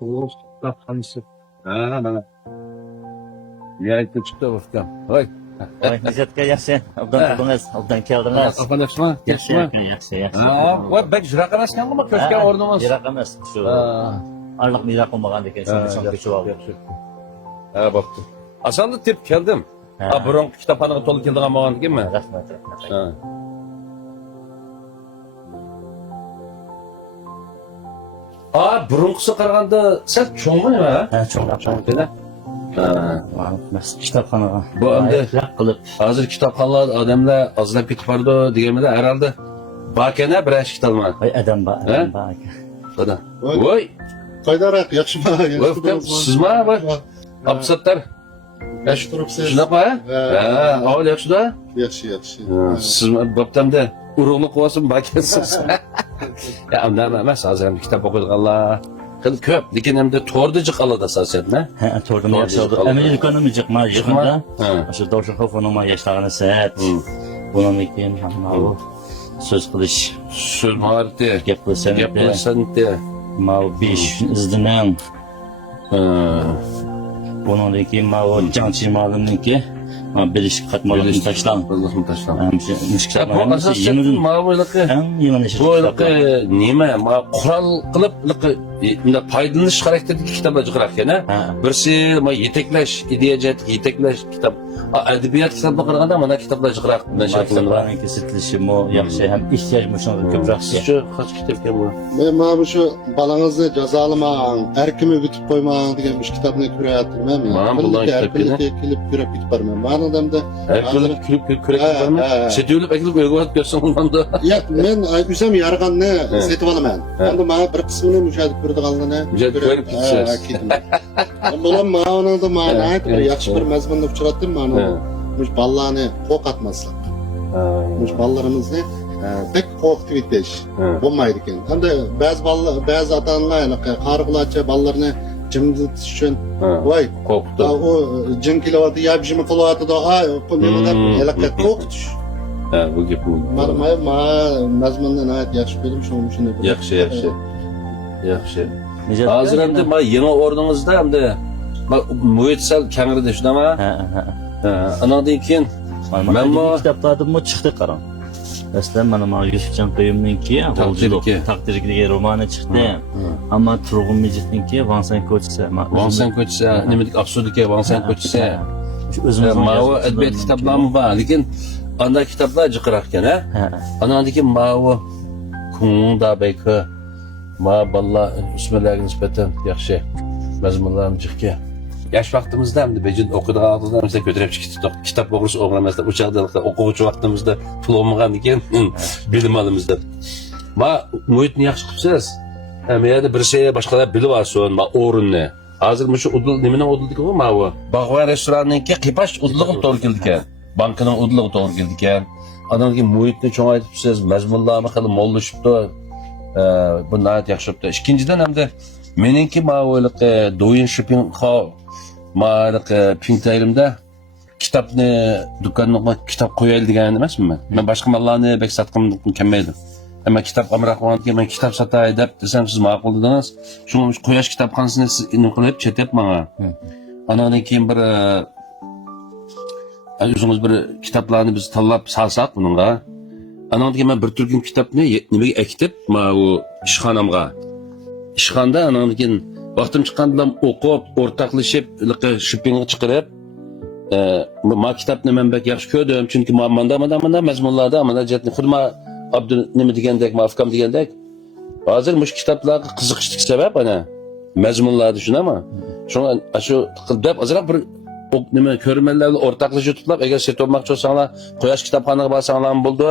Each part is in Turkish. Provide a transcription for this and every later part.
Oğuz kitapxonasi. Ha, mana. Niyatda chiqdi o'tgan. Voy. Voy, Nijatga yaxshi. Obdan turdingiz, obdan keldingiz. Aqalashma, Yaxshi, yaxshimi? yaxshi. Ha, voy, bek jiraqa emaskanmi ko'chgan o'rnimiz? Yiroq emas. Shu aniq yiroq bo'lmagan ekan, shuni ko'chib oldim. Ha, bo'pti. Asanda tep keldim. Ha, burungi kitobxonaga to'lib keldigan bo'lgan ekanman. Rahmat, rahmat. Ha. Burunqisi qaraganda sal cho'ngmi ha? Ha, cho'ng. Dedi. Ha. Mas kitobxonaga. Bu endi qilib. hozir kitobxonalar odamlar ozlab ketib qoldi deganmida herhalde bakana birer kitobman. Voy, adam bor, adam bor. Xudo. Voy, Qaydaroq, yaxshimi? sizmi? Voy. Absatlar. Yaxshi turibsiz. Shunaqa? Ha, avval yaxshi-da? Yaxshi, yaxshi. Siz bo'ptamda urug'lik qilyapsiz, bakasiz. Ya, undan emas, hozir ham kitob o'qiydiganlar ko'p, lekin endi to'rda jiqaladi asosan, Ha, to'rda yaxshi oldu. Ameli do'konimiz jiqma, jiqmada. Ha. Shu Doshxo'fning yoshligini sat. Bundan keyin hamma bu so'z qilish, So'z maharati, gap qilsan, gap qilsanda. mau 5 izdinan. Bundan keyin mau Jangchi ma'lumniki, bilish qatmalarni tashlang. Allohim tashlang. Mushkillar Bu asosan ma'lumotlar ham yemanish. Bo'yliqi nima? Ma Qur'on qilib unda foydalanish xarakterdagi kitoblar jiqraq ekan. Birsi ma yetaklash, ideya yetaklash kitob. Adabiyot kitobga qaraganda mana kitoblar jiqraq Maktablarning kesitilishi mo yaxshi ham ehtiyoj shunga ko'proq. Shu qancha kitob ekan bu? Men mana shu balangizni jazolamang, erkimi yutib qo'ymang degan bir kitobni ko'rayapman. Mana bundan erkinlikka kelib ko'rib ketib borman. Mana odamda erkinlik kulib ko'rib ketibman. Setilib akilib o'rganib ko'rsan unda. Yo'q, men o'zim yarg'anni setib olaman. Endi mana bir qismini mushahada ko'radiganlarni ko'rib ketasiz. Bular ma'noda ma'no aytib yaxshi bir mazmunni uchratdim mana. Mush ballarni qo'rqatmaslik. Mush ballarimizni tek qo'rqitib etish bo'lmaydi ekan. Endi ba'zi ota-onalar qarg'ulacha ballarni jimjitish uchun voy qo'rqdi. O jin kelyapti, yabjimi qilyapti, bu nima deb elakka qo'rqitish. Ha, bu gap bu. Mana mazmunni nihoyat yaxshi ko'rdim, shuni. Yaxshi. Hozir endi men yangi o'rningizda endi muhit sal kangirdi shunami? Andan keyin men bu kitoblardan chiqdi qarang. Aslida mana Yusufjon Qo'yimninki taqdirga romani chiqdi. Ammo Turg'un Mijitninki Vansan ko'chisi. Vansan ko'chisi, nima deb absurdika Vansan ko'chisi. O'zimiz ma'vo adabiyot kitoblarmi bor, lekin anda kitoblar jiqroq ekan, ha? Andan keyin ma'vo kunda belki ma balla ismlarga nisbatan yaxshi mazmunlarni jiqga. Yaş vaqtimizda hamda bejin o'qidigan vaqtimizda ko'tarib chiqdik. Kitob o'qish o'g'rimizda, o'chaqda o'quvchi vaqtimizda pul olmagan ekan, bilim olamizda. Ma muhitni yaxshi qilibsiz. Hamiyada bir şey boshqalar bilib olsin, ma o'rinni. Hozir shu udul nimani udildiki ma bu? Bag'va restoranninki qipash udlig'i to'g'ri keldi ekan. Bankining udlig'i to'g'ri keldi ekan. Adan keyin muhitni cho'ngaytibsiz, mazmunlarni qilib mollashibdi. Bu nihoyat yaxshi bo'libdi. Ikkinchidan hamda meningki ma o'yliqi do'yin shipping ma'liq pintayrimda kitobni do'konga kitob qo'yaylik degan emasman. Men boshqa mallarni bek satqim kelmaydi. Ammo kitob amroq bo'lganki men kitob sotay deb desam siz ma'qul dedingiz. Shunga quyosh kitobxonasini siz nima qilib chetib menga. Andan keyin bir o'zingiz bir kitoblarni biz tanlab salsak bunga. Andan keyin men bir turkum kitobni nimaga ekitib, men u ishxonamga. Ishxonda andan keyin vaqtim chiqqanda o'qib, o'rtoqlashib, shoppingga chiqarib, ma kitobni men bek yaxshi ko'rdim, chunki manda mazmunlarda, mana jetni xudma Abdul nima degandek, mafkam degandek, hozir mush kitoblarga qiziqishlik sabab ana mazmunlarda shunami? Shunga shu deb azroq bir nima ko'rmanlarni o'rtoqlashib tutlab, agar setolmoqchi bo'lsanglar, Quyosh kitobxonaga borsanglar bo'ldi.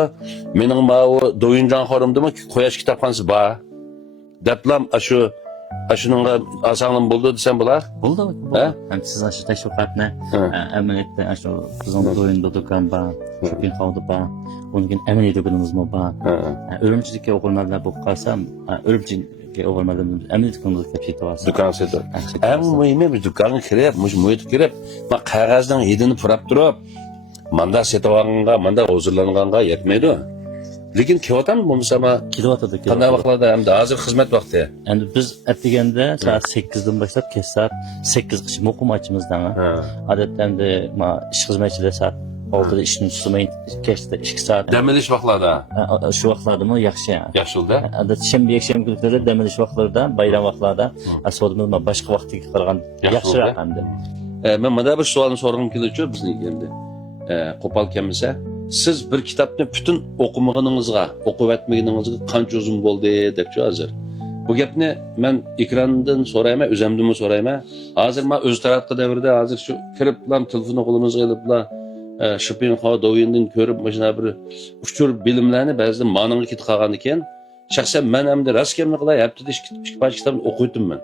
Mening ma u Do'yinjon xorimdimi, Quyosh kitobxonasi bor. Deblam shu Aşununla asanlığım buldu desem bular? Buldu. Hem siz aşı teşvikatne, emeliyette aşı kızın doyunda dükkan var, shopping hall'da var, onun için emeliyet dükkanımız mı var? Örümcülük'e okullarla bu kalsam, Örümcülük'e okullarla emeliyet dükkanımız hepsi var. Dükkan seti. En mühimi bir dükkanı kirip, muhit kirip, bak kağızdan yedini pırap durup, manda seti olanğa, manda huzurlanğanğa yetmeydi. Lekin keyotam bo'lmasa ma Kilovatda qanday vaqtlarda hamda hozir xizmat vaqti. Endi biz atiganda soat 8dan boshlab kech soat 8gacha muqim ochimizdan. Odatda endi ish xizmatchilar soat 6da ishni tushmay kechda 2 soat. Dam olish vaqtlarda. Shu vaqtlarda yaxshi. Yaxshilda. Odatda shanba yakshanba kunlarda dam olish vaqtlarida, bayram vaqtlarida asodimiz boshqa vaqtga qaraganda yaxshiroq endi. Men mana bir savolni sorgim keluvchi bizniki endi. Qo'pol kelmasa, siz bir kitobni butun o'qimaganingizga, o'qib etmaganingizga qancha uzun bo'ldi debchi hozir. Bu gapni men ekrandan so'rayman, o'zimdan so'rayman. Hozir men o'z tarafga davrda hozir shu kiriblar telefonni qo'limizga oliblar, shipping do'yindan ko'rib mana bir uchur bilimlarni ba'zida ma'noga ketib qolgan ekan. Shaxsan men hamda raskamni qilay, haftada 2 parcha kitobni o'qiydim. Men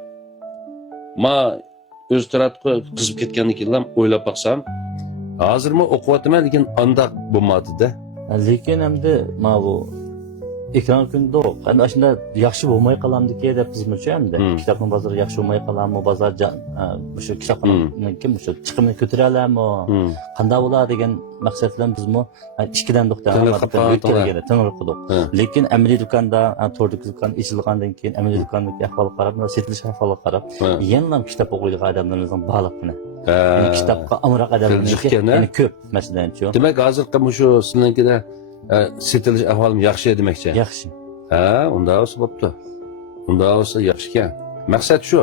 o'z tarafga qizib ketgandan keyin o'ylab baqsam, hozirmi o'qiyapman, lekin undaq bo'lmadi-da. Lekin endi bu ekran kunda ana shunda yaxshi bo'lmay qolamdiki deb bizmicha endi kitobning bozori yaxshi bo'lmay qoladimi, bozor o'sha kitobxonaniki o'sha chiqimini ko'tara oladimi, qanday bo'ladi degan maqsad bilan bizmi ikkidan to'xtab lekin amaliy do'konda to'rt do'kon ichilgandan keyin amaliy do'kondagi ahvolga qarab, setilish ahvoliga qarab yana kitоб o'qiydigan odamlarimizning baliqini kitobga amroq odamlarniki ko'p masalanchi. Demak hozirgi shu sizlarnikida setilish ahvolim yaxshi demakchi. Yaxshi. Unda olsa bo'pti. Unda olsa yaxshi ekan. Maqsad shu.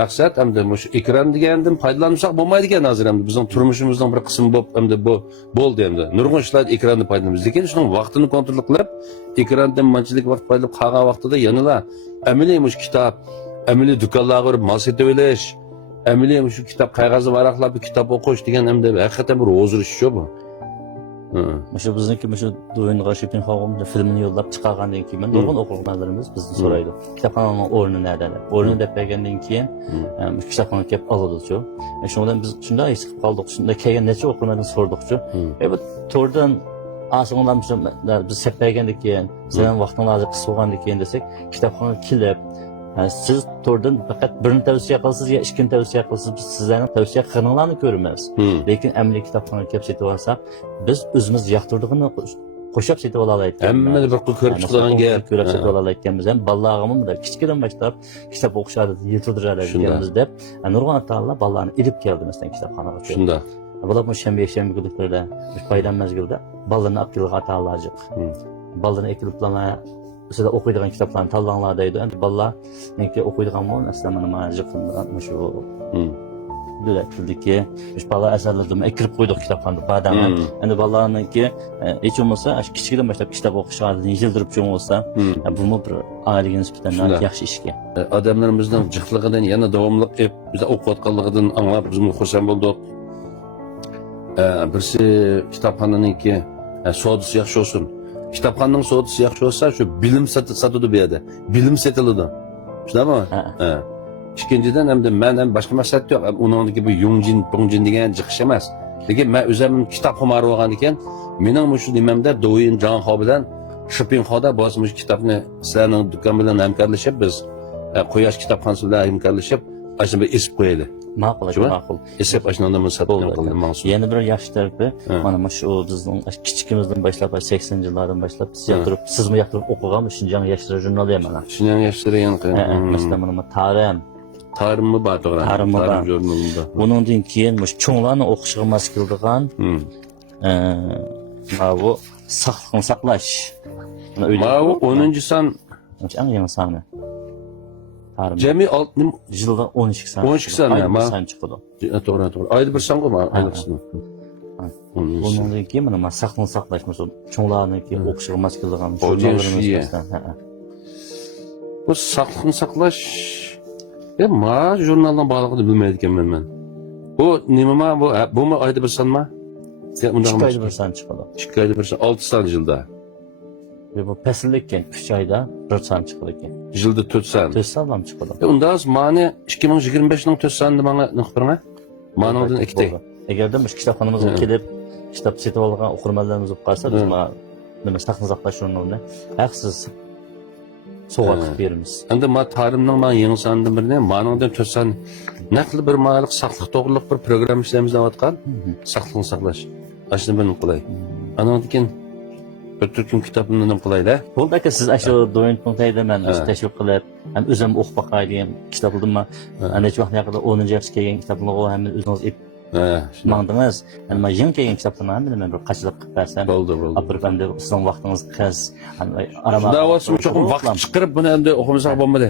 Maqsad hamda shu ekran degandan foydalansak bo'lmaydi ekan hozir hamda bizning turmushimizning bir qismi bo'lib hamda bu bo'ldi hamda. Nurg'un ishlar ekrandan foydalanamiz. Lekin shuning vaqtini kontrol qilib, ekrandan manchilik vaqt foydalanib qolgan vaqtida yanada amaliy kitob, amaliy do'konlarga borib mal setib olish, amaliy shu kitob qog'ozni varaqlab kitob o'qish degan hamda haqiqatan bir o'zirish shu bu. Shu bizniki shu do'yinga shipping xog'im filmini yo'llab chiqargandan keyin nurg'un o'quvchilarimiz bizni so'raydi. Kitobxonaning o'rni nerda? O'rni deb bergandan keyin kitobxonaga kelib oladi-chu. Shundan biz shunday his qilib qoldik. Shunda kelgan necha o'quvchilardan so'rdik-chu. Bu to'rdan asondan biz sepbergandan keyin, sizning vaqtingizni qisqa bo'lgandan keyin desak, kitobxonaga kelib siz to'rdan faqat birini tavsiya qilasiz yo ikkini tavsiya qilasiz, biz sizlarning tavsiya qilganlarni ko'ramiz. Lekin amaliy kitobxonaga kelib setib olsak, biz o'zimiz yoqtirdig'ini qo'shib setib olayotganmiz. Hammani bir ko'rib chiqadigan gap. Ko'rib setib olayotganmiz ham bolalarimiz kichkinadan boshlab kitob o'qishadi, yetirdiradiganmiz deb nurg'un ota-onalar bolalarni ilib keldi masalan kitobxonaga. Shunda. Bular bu shanba kunlarda bayram mezgilida bolalarni olib kelgan ota-onalar yo'q. Bolalarni ekiliblarni sizlar o'qiydigan kitoblarni tanlanglar deydi. Endi bolalar nega o'qiydiganmi? Aslida mana yaqinda shu döküldüki, balalar əsərlərdə kirib qoyduq kitabxanada badamla. Endi balalarnınki heç olmasa kiçikdən başlab kitab oxuş adətini yıldırıb çoğun olsa, bu bir ailəyə nisbətən yaxşı işki. Adamlarımızın cıxlığından yana davamlıq bizə oxuyatqanlığından anlab biz xursand bolduq. Birisi kitabxananınki sodası yaxşı olsun. Kitabxananın sodası yaxşı olsa şu bilim satıdı bir yerdə. Bilim satıldı. Şunaqmı? İkinciden hem de ben başka maqsad yo'q. Uningdagi bu Yungjin degan jiqish emas. Lekin men o'zim kitob xumari bo'lgan ekan, mening shu nimamda Do'yin Janxo bilan shipping xoda bosmish kitobni sizlarning do'kon bilan hamkorlashib biz Quyosh kitobxonasi bilan hamkorlashib ashuna bir esib qo'yaylik. Ma'qul. Esib ashundan men sotib qildim. Yana bir yaxshi tarafi mana shu bizning kichikimizdan boshlab 80-yillardan boshlab siz yoqtirib, sizmi yoqtirib o'qigan Shinjang yoshlar jurnali mana. Shinjang yoshlar Masalan mana Tarımı var to'g'ri. Tarım jurnalida. Bundan keyin cho'nglarni o'qishga mos keladigan bu saqliqni saqlash. Bu 10-son eng yangi soni. Jami yilda 12 son. 12 son son chiqadi. To'g'ri. Oyda bir songa mı? Aylıqsın. Bundan keyin mana saqliqni saqlash, cho'nglarniki o'qishga mos keladigan jurnallarimiz. Bu saqliqni saqlash ma jurnaldan bağlılığını bilmeydi ekanman men. Bu nima bu mu ayda bir son mu? Ikki ayda bir son chiqadi. 2 ayda bir son 6 son yilda. Bu fasllikkan 3 ayda 1 son chiqadi ekan. Yilda 4 son. 4 son ham chiqadi. Unda az mani 2025 ning 4 sonni menga niqtirma. Ma'nodan ikkita. Agarda biz kitobxonamizga kelib kitob setib olgan o'qirmanlarimiz bo'lib qolsa, biz nima saqni saqlash jurnalini haqsiz so'g'at qilib beramiz. Endi men tarimning men yangi sondan birini ma'nodan 4 son naqli bir ma'liq saqliq to'g'riliq bir program ishlaymiz deyotgan. Saqliqni saqlash. Ashuni bilib qolay. Anadan keyin bir Türk'ün kitabını nima qilaylar? Bo'ldi aka, siz shu do'yin punktida men tashviq qilib, ham o'zim o'qib boqaydim. Kitob oldimmi? Necha vaqtga qadar 10-chi yoshga kelgan kitobni ham o'zingiz mangdingiz. Men yangi kelgan kitoblarni ham men bir qachilik qilib bersam. Bo'ldi. Apirib endi sizning vaqtingiz qiz. Davası çok vaqt chiqarib buni endi o'qimasak bo'lmaydi.